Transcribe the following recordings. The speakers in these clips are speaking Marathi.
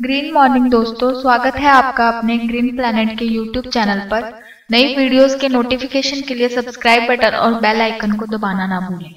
ग्रीन मॉर्निंग दोस्तों, स्वागत है आपका अपने ग्रीन प्लैनेट के यूट्यूब चैनल पर। नई वीडियोस के नोटिफिकेशन के लिए सब्सक्राइब बटन और बेल आइकन को दबाना ना भूलें।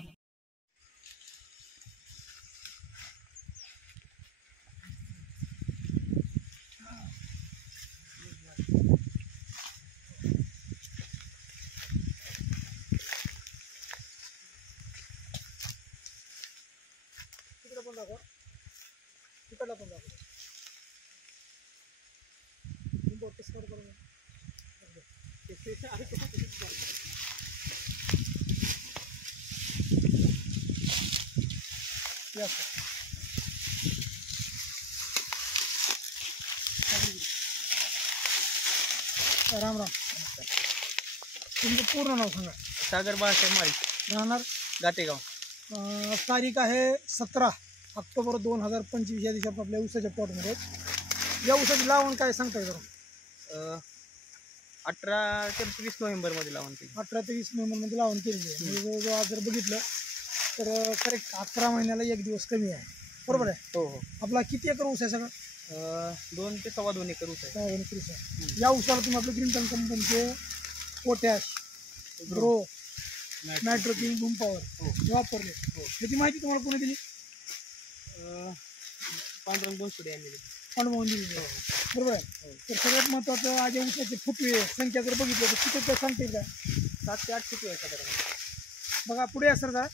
राम राम. तुमचं पूर्ण नाव सांगा. सागर बाळासाहेब माळी, राहणार गातेगाव. तारीख आहे 17 ऑक्टोबर 2025 या दिवशी आपण आपल्या ऊसाच्या प्लॉटमध्ये. या ऊसाची लावण काय सांगताय जरा? 18 ते 20 नोव्हेंबरमध्ये लावून केली. 18 ते 20 नोव्हेंबरमध्ये लावण केलेली आहे. म्हणजे जवळजवळ आज जर बघितलं तर करेक्ट 11 महिन्याला एक दिवस कमी आहे. बरोबर आहे? हो हो. आपला किती एकर ऊस आहे सगळं? 2 ते 2.25 एकर ऊस आहे. 6 एकर ऊस आहे. या ऊसाला तुम्ही आपलं ग्रीन कंपनीचे पोटॅश, ग्रो, नायट्रोकिंग, बूम पॉवर वापरले. त्याची माहिती तुम्हाला कोणी दिली? पांडुरंग दोनसुडे यांनी दिली. अनुभवून दिली. बरोबर आहे. तर सगळ्यात महत्त्वाचं आज या ऊसाचे फुटवे संख्या जर बघितलं तर किती ते सांगता येईल का? 7 ते 8 फुटवे आहे साधारण. बघा पुढे असं का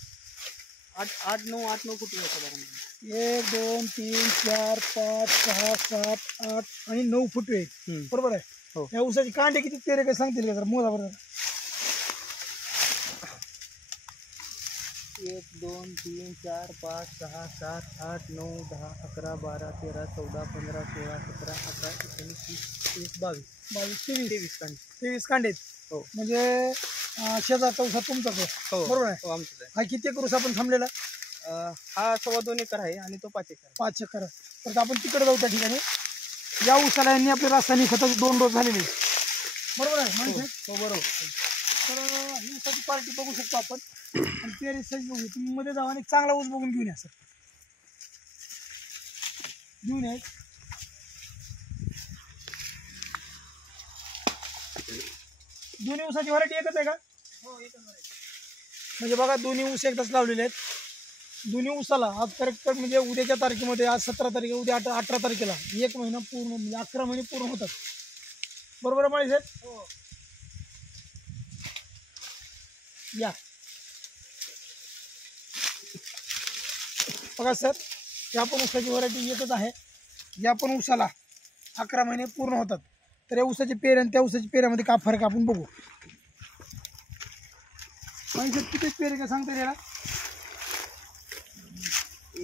8-9 फुटवे आहे साधारण. 1 2 3 4 5 6 7 8 आणि 9 फुटवे आहेत. बरोबर आहे. हो. या ऊसाची कांडे किती पेरे काय सांगतील का जर मोजा बरोबर? 1 2 3 4 5 6 7 8 9 10 11 12 13 14 15 16 17 18 19 20 22 23 कांडे. 23 कांडे आहेत. हो. म्हणजे शेजारचा ऊसा तुमचाच आहे. हो बरोबर आहे. हो, आमचंच आहे. हा किती एकर ऊस आपण थांबलेला? हा 2.25 एकर आहे आणि तो 5 एकर आहे. 5 एकर. तर आपण तिकडे जाऊ त्या ठिकाणी. या ऊसाला यांनी आपले रासायनिक खताचे 2 डोस झालेले आहेत. बरोबर आहे माणूस? हो बरोबर. तर ही ऊसाची क्वालिटी बघू शकतो आपण आणि पेरी साईज बघू. तुम्ही मध्ये जावा आणि चांगला ऊस बघून घेऊन या सर. घेऊन या. दोन्ही ऊसाची व्हरायटी एकच आहे का? हो एकच आहे. म्हणजे बघा दोन्ही ऊस एकदाच लावलेले आहेत. दोन्ही ऊसाला आज करेक्ट म्हणजे उद्याच्या तारखेमध्ये आज 17 तारीख, उद्या 18 तारखेला 1 महिना पूर्ण म्हणजे 11 महिने पूर्ण होतात. बरोबर माळी साहेब? हो. या बघा सर, या पण ऊसाची व्हरायटी एकच आहे. या पण ऊसाला 11 महिने पूर्ण होतात. तर या ऊसाचे पेर आणि त्या ऊसाच्या पेऱ्यामध्ये काय फरक आपण बघू. माहिती किती पेरे काय सांगता येईल?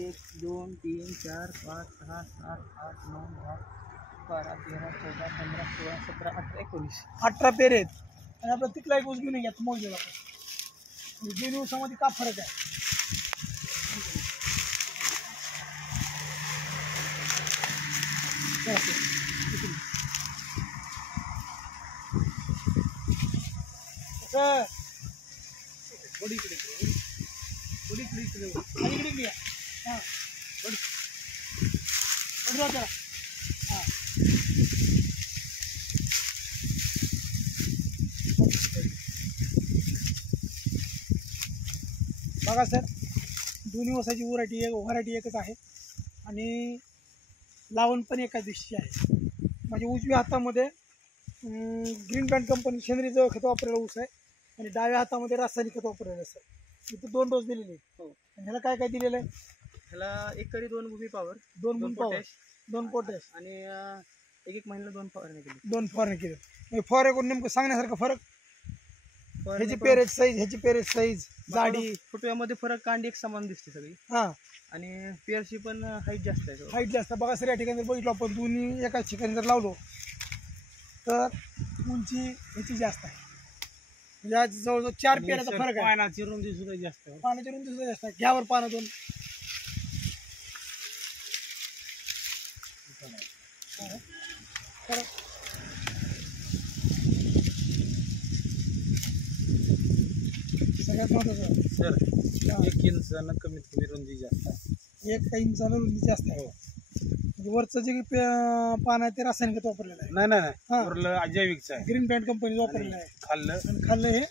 1 2 3 4 5 6 7 8 9 10 12 13 14 15 16 17 18 19 18 पेरे आहेत. आणि आपला तिथला एक ऊस घेऊन घ्या मोजलेला आपण. दोन्ही ऊसामध्ये का फरक आहे? बघा सर, दोन्ही ऊसाची व्हरायटी एकच आहे आणि लावण पण एकाच दिवशी आहे. म्हणजे उजव्या हातामध्ये ग्रीन बँड कंपनी सेंद्रिय खत वापरलेला ऊस आहे आणि डाव्या हातामध्ये रासायनिक खत वापरलेलं आहे. इथं 2 डोस दिलेले आहेत. हो. आणि ह्याला काय काय दिलेलं आहे? ह्याला एकरी 2 भूमी पॉवर, 2 बूम पॉवर, 2 पोटॅश आणि एक महिन्याला 2 फवारणी केली. 2 फवारणी केले. म्हणजे फवारे करून नेमकं सांगण्यासारखं फरक? फवारणी ह्याची करून पेरेज साईज, ह्याची पेरेज साईज, जाडी, फुटव्यामध्ये फरक, कांडी एक समान दिसते सगळी. हां, आणि पेरची पण हाईट जास्त आहे. हाईट जास्त. बघा सर, या ठिकाणी जर बघितलं आपण दोन्ही एकाच ठिकाणी जर लावलो तर उंची ह्याची जास्त आहे. म्हणजे आज जवळजवळ 4 पेराचा फरक आहे. पानाची रुंदी सुद्धा जास्त आहे. पानाची रुंदी सुद्धा जास्त आहे. घ्यावर पानं 2. सगळ्यात महत्वाचं सर 1 इंचानं कमीत कमी रुंदी जास्त आहे. 1 इंचानं रुंदी जास्त आहे. म्हणजे वरचं जे पान आहे ते रासायनिक खत वापरलेलं आहे. नाही वरलं अजैविकचं आहे. ग्रीन प्लॅनेट कंपनीचं वापरलेलं आहे. खाल्लं आणि खाल्लं हे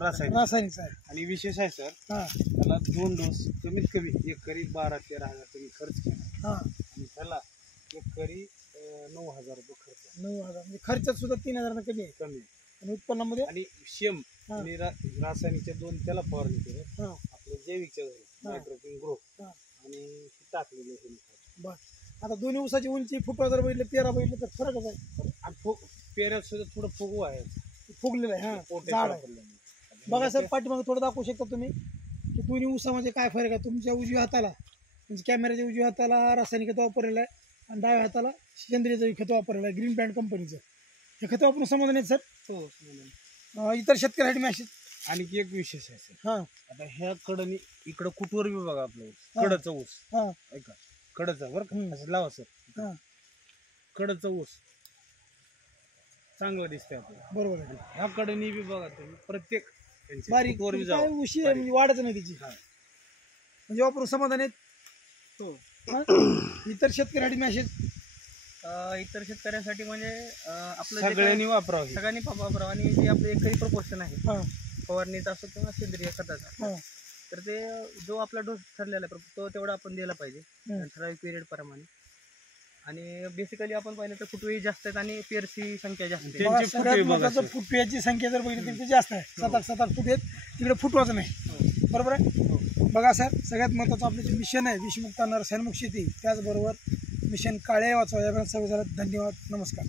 रासायनिकचं आहे. आणि विशेष आहे सर, हां त्याला 2 डोस कमीत कमी एकरी 12-13 हजार तुम्ही खर्च केला. हां आणि त्याला एकरी 9,000 रुपये खर्च. 9,000 म्हणजे खर्चात सुद्धा 3,000 कमी आहे. कमी. आणि उत्पन्नामध्ये आणि शेम आणि रासायनिकच्या 2 त्याला फवारणी केलं. आपलं जैविकच्या नायट्रोजन ग्रो हां आणि टाकलेलं हे. बस आता दोन्ही ऊसाची उंची फुटवा जर बघितलं, पेरा बघितलं तर फरकच आहे. आणि पेऱ्यात सुद्धा थोडं फुगू आहे, फुगलेलं आहे. हां झाड आहे. बघा सर पाठीमागे थोडं दाखवू शकता तुम्ही की दोन्ही ऊसामध्ये काय फरक आहे. तुमच्या उजव्या हाताला म्हणजे कॅमेऱ्याच्या उजव्या हाताला रासायनिक खत वापरलेलं आहे आणि डाव्या हाताला सेंद्रिय जैविक खत वापरलेलं आहे ग्रीन प्लॅनेट कंपनीचं. हे खत वापरून समाधान आहेत सर. हो. इतर शेतकऱ्यासाठी मॅसेज आणखी एक विशेष आहे सर. हां आता ह्या कडनी इकडं कुठवर बी बघा आपलं ऊस, कडचं ऊस हां ऐका, कडचं बरं का, असं लावा सर. हां कडचं ऊस चांगलं दिसतंय आपल्याला. बरोबर आहे. ह्या कडनी बी बघा तुम्ही, प्रत्येक त्यांच्या बारीक कुठवर बी काय जावं. उशी आहे म्हणजे वाढच नाही तिची. हां. म्हणजे वापरून समाधान आहेत. हो. इतर शेतकऱ्यासाठी मॅसेज इतर शेतकऱ्यांसाठी म्हणजे आपलं सगळ्यांनी वापरावं. सगळ्यांनी वापरावं. आणि जे आपलं एकरी प्रपोर्शन आहे हां फवारणीचा असो किंवा सेंद्रिय खताचा, हां तर ते जो आपला डोस ठरलेला आहे तो तेवढा आपण दिला पाहिजे ठराविक पिरियड प्रमाणे. आणि बेसिकली आपण पाहिलं तर फुटवेही जास्त आहेत आणि पेरची संख्या जास्त आहे. त्यांची सगळ्यात फुटवे बघा महत्त्वाचं सर. फुटव्याची संख्या जर बघितली तर ती जास्त आहे. 7-8 फूट आहेत. तिकडे फुटवाचं नाही. बरोबर आहे. बघा सर, सगळ्यात महत्त्वाचं आपलं जे मिशन आहे विषमुक्त रसायनमुक्त शेती, त्याचबरोबर मिशन काळे वाचवा या सगळ्यांना धन्यवाद. नमस्कार.